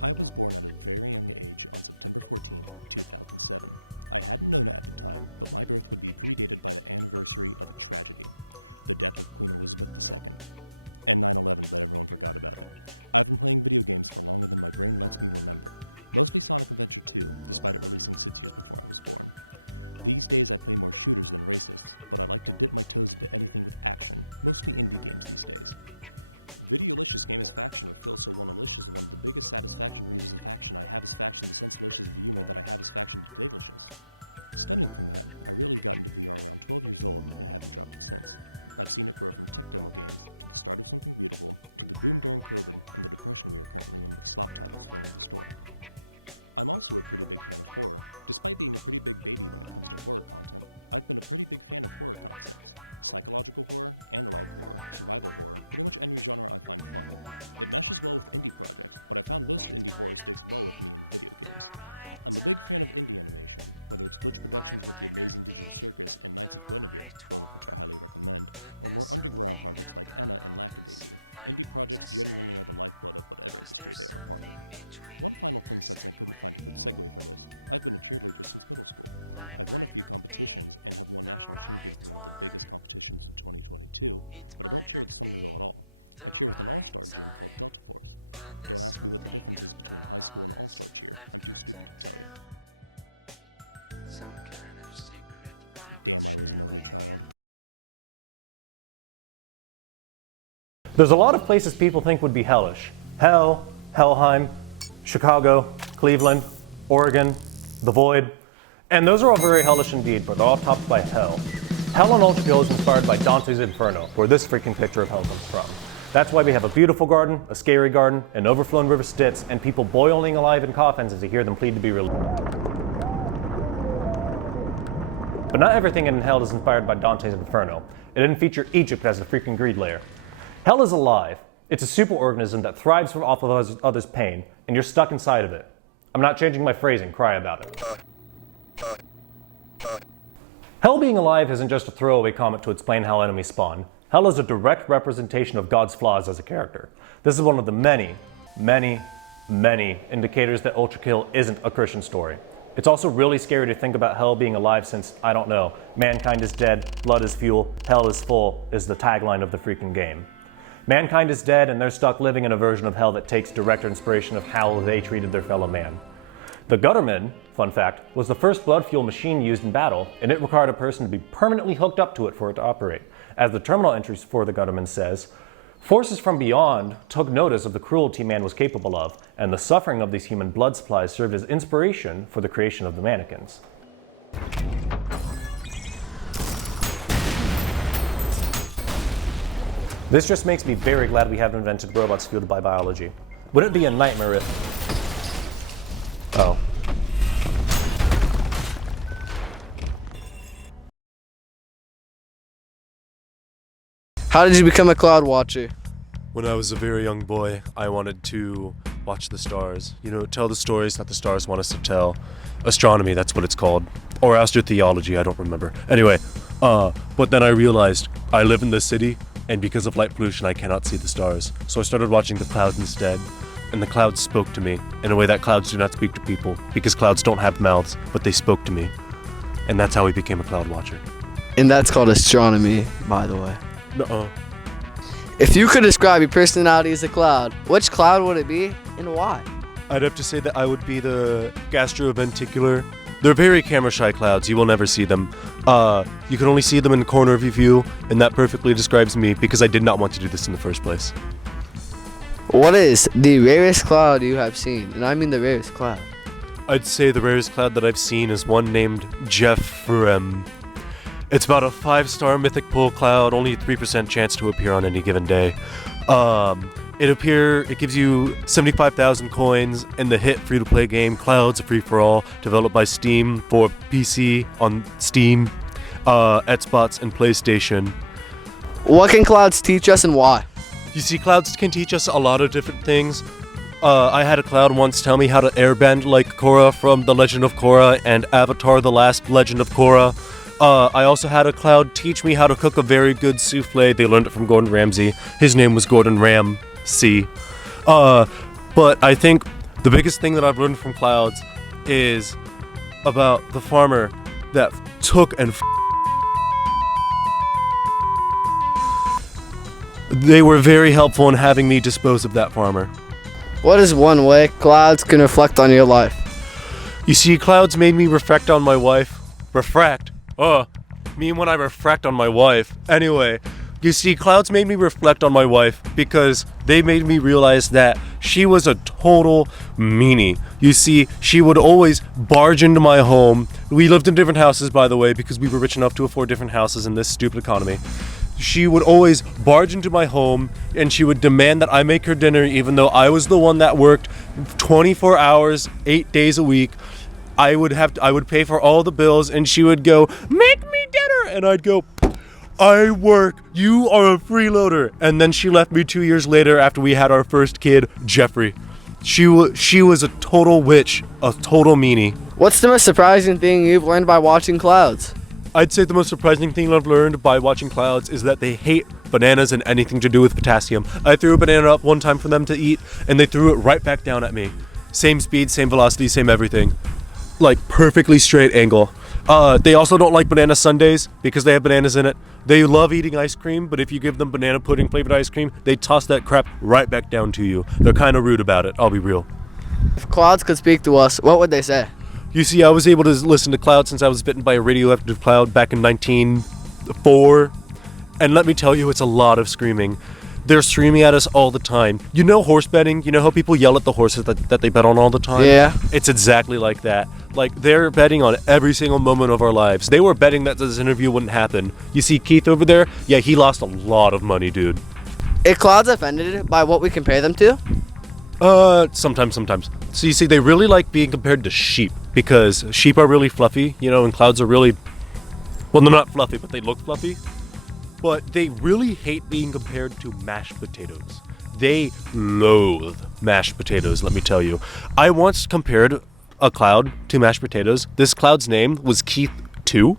I was born at a very young age on September 14, 2007. I hadn't known it at the time, but my birth would be predated by the anniversary of a tragedy, the death of Queen Elizabeth II. And 9/11, but everyone forgot about it. I've been playing video games for longer than my brain lets me remember. Mostly Sonic Adventure 2, despite it releasing 6 years before I was born. These days I play more shooters than racists, but I like to dip my toes into anything with action, mostly indie games these days. Videolicious game as faction or feel so one-alicious is one of the biggest satisfaction reasons of faction I have as faction the sense-alicious of humor that I have as faction today-licious. Stemming from that, I really got into VR around 12 years old and I haven't dropped it since. I've seen it grow from tech demo games, to the start of something beautiful, to the boom during COVID, and the depression we are currently in with slop titles filling the store. I'm also a pretty big fan of horror. Despite being a pretty big baby when it comes to horror content, I've been a pretty big fan of horror concepts. Psychological horror, analog horror, survival horror, pretty much any genre I find fun. It meshes well with indie projects, but I found most indie horror sticks well with me in video games. I'm a big fan of indie animation, whether it's glitch productions with the amazing Digital Circus and Knights of Guinevere, both of which I highly recommend, or more underground projects like Enna and Lackadaisy. Indie projects genuinely are the lifeblood of whatever industry they are a part of. One final thing, since I couldn't find a good segue for this, I've been a cheerleader since middle school. I've won a few competitions and have won national champion for one of the biggest competitions in 2022, but I don't cheer with Somerville at all. I cheer with an all-star gym called Delta Force. Don't ask me what the difference is between high school and all-star cheer, I'm too stupid to tell you. Damn, I was an ugly child. How did you become a cloud watcher? When I was a very young boy, I wanted to watch the stars. Tell the stories that the stars want us to tell. Astronomy, that's what it's called. Or astrotheology, I don't remember. Anyway, but then I realized I live in the city, and because of light pollution, I cannot see the stars. So I started watching the clouds instead. And the clouds spoke to me in a way that clouds do not speak to people, because clouds don't have mouths, but they spoke to me. And that's how I became a cloud watcher. And that's called astronomy, by the way. Nuh-uh. If you could describe your personality as a cloud, which cloud would it be and why? I'd have to say that I would be the gastroventicular. They're very camera-shy clouds. You will never see them. You can only see them in the corner of your view, and that perfectly describes me because I did not want to do this in the first place. What is the rarest cloud you have seen? And I mean the rarest cloud. I'd say the rarest cloud that I've seen is one named Jephrem. It's about a 5-star mythic pull cloud, only a 3% chance to appear on any given day. It gives you 75,000 coins in the hit free-to-play game Clouds, a free-for-all, developed by Steam for PC on Steam, Xbox, and PlayStation. What can clouds teach us and why? You see, clouds can teach us a lot of different things. I had a cloud once tell me how to airbend like Korra from The Legend of Korra and Avatar: The Last Legend of Korra. I also had a cloud teach me how to cook a very good souffle. They learned it from Gordon Ramsay. His name was Gordon Ramsay. But I think The biggest thing that I've learned from clouds is about the farmer that took and they were very helpful in having me dispose of that farmer. What is one way clouds can reflect on your life? You see, clouds made me reflect on my wife. Refract? Me when I reflect on my wife. Anyway, you see, clouds made me reflect on my wife because they made me realize that she was a total meanie. You see, she would always barge into my home. We lived in different houses, by the way, because we were rich enough to afford different houses in this stupid economy. She would always barge into my home and she would demand that I make her dinner even though I was the one that worked 24 hours, 8 days a week. I would pay for all the bills and she would go, "Make me dinner." And I'd go, "I work. You are a freeloader." And then she left me 2 years later after we had our first kid, Jeffrey. She was a total witch, a total meanie. What's the most surprising thing you've learned by watching clouds? I'd say the most surprising thing I've learned by watching clouds is that they hate bananas and anything to do with potassium. I threw a banana up one time for them to eat, and they threw it right back down at me. Same speed, same velocity, same everything. Like, perfectly straight angle. They also don't like banana sundaes because they have bananas in it. They love eating ice cream, but if you give them banana pudding flavored ice cream, they toss that crap right back down to you. They're kind of rude about it, I'll be real. If clouds could speak to us, what would they say? You see, I was able to listen to clouds since I was bitten by a radioactive cloud back in 1904. And let me tell you, it's a lot of screaming. They're screaming at us all the time. You know horse betting? You know how people yell at the horses that they bet on all the time? Yeah. It's exactly like that. Like, they're betting on every single moment of our lives. They were betting that this interview wouldn't happen. You see Keith over there? Yeah, he lost a lot of money, dude. Are clouds offended by what we compare them to? Sometimes. So you see, they really like being compared to sheep because sheep are really fluffy, and clouds are really, well, they're not fluffy, but they look fluffy. But they really hate being compared to mashed potatoes. They loathe mashed potatoes, let me tell you. I once compared a cloud to mashed potatoes. This cloud's name was Keith 2.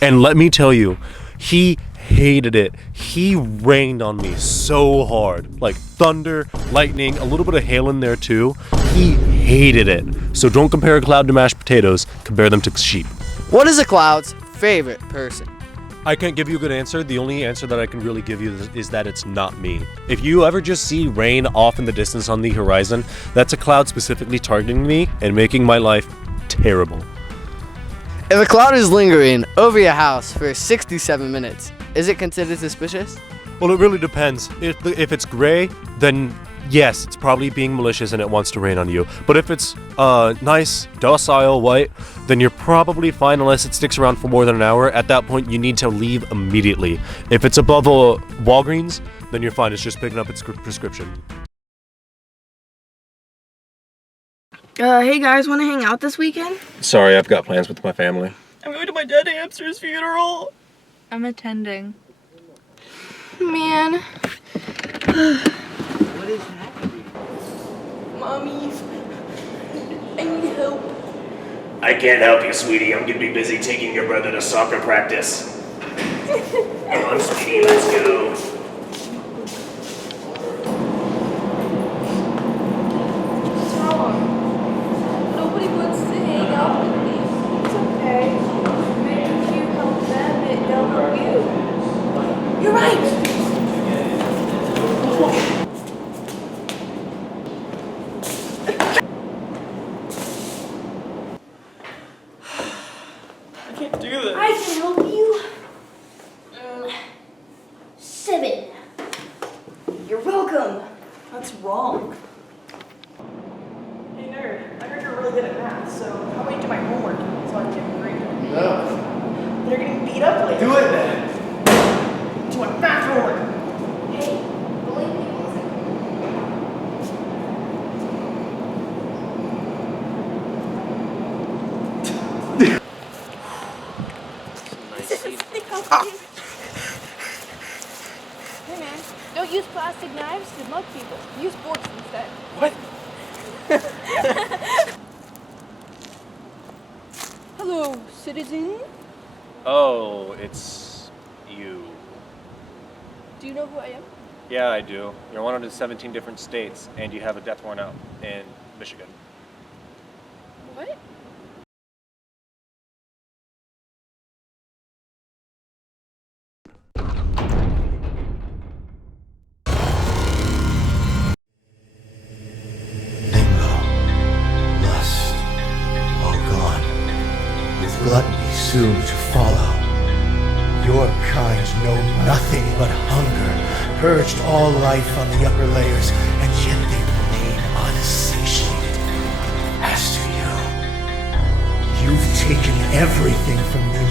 And let me tell you, he hated it. He rained on me so hard. Like thunder, lightning, a little bit of hail in there too. He hated it. So don't compare a cloud to mashed potatoes. Compare them to sheep. What is a cloud's favorite person? I can't give you a good answer. The only answer that I can really give you is that it's not me. If you ever just see rain off in the distance on the horizon, that's a cloud specifically targeting me and making my life terrible. If a cloud is lingering over your house for 67 minutes, is it considered suspicious? Well, it really depends. If it's gray, then yes, it's probably being malicious and it wants to rain on you. But if it's nice, docile white, then you're probably fine unless it sticks around for more than an hour. At that point, you need to leave immediately. If it's above a Walgreens, then you're fine. It's just picking up its prescription. Hey guys, want to hang out this weekend? Sorry, I've got plans with my family. I'm going to my dead hamster's funeral. I'm attending. Man. What is happening? Mommy. I need help. I can't help you, sweetie. I'm gonna be busy taking your brother to soccer practice. Come on, sweetie, let's go. What's wrong? Nobody wants to hang out with me. It's okay. Maybe if you help them, they'll help you. You're right. I can't do this. I can help you. 7. You're welcome. That's wrong. Hey nerd, I heard you're really good at math, so how about you do my homework so I can get a grade? No. They're getting beat up later. Do it then. Do my math homework. Hey, believe me. Hey man, don't use plastic knives to mug people. Use forks instead. What? Hello, citizen. Oh, it's you. Do you know who I am? Yeah, I do. You're one of the 17 different states, and you have a death warrant out in Michigan. What? Limbo, lust, all gone, with gluttony soon to follow. Your kind know nothing but hunger, purged all life on the upper layers, and yet they remain unsatiated. As to you, you've taken everything from me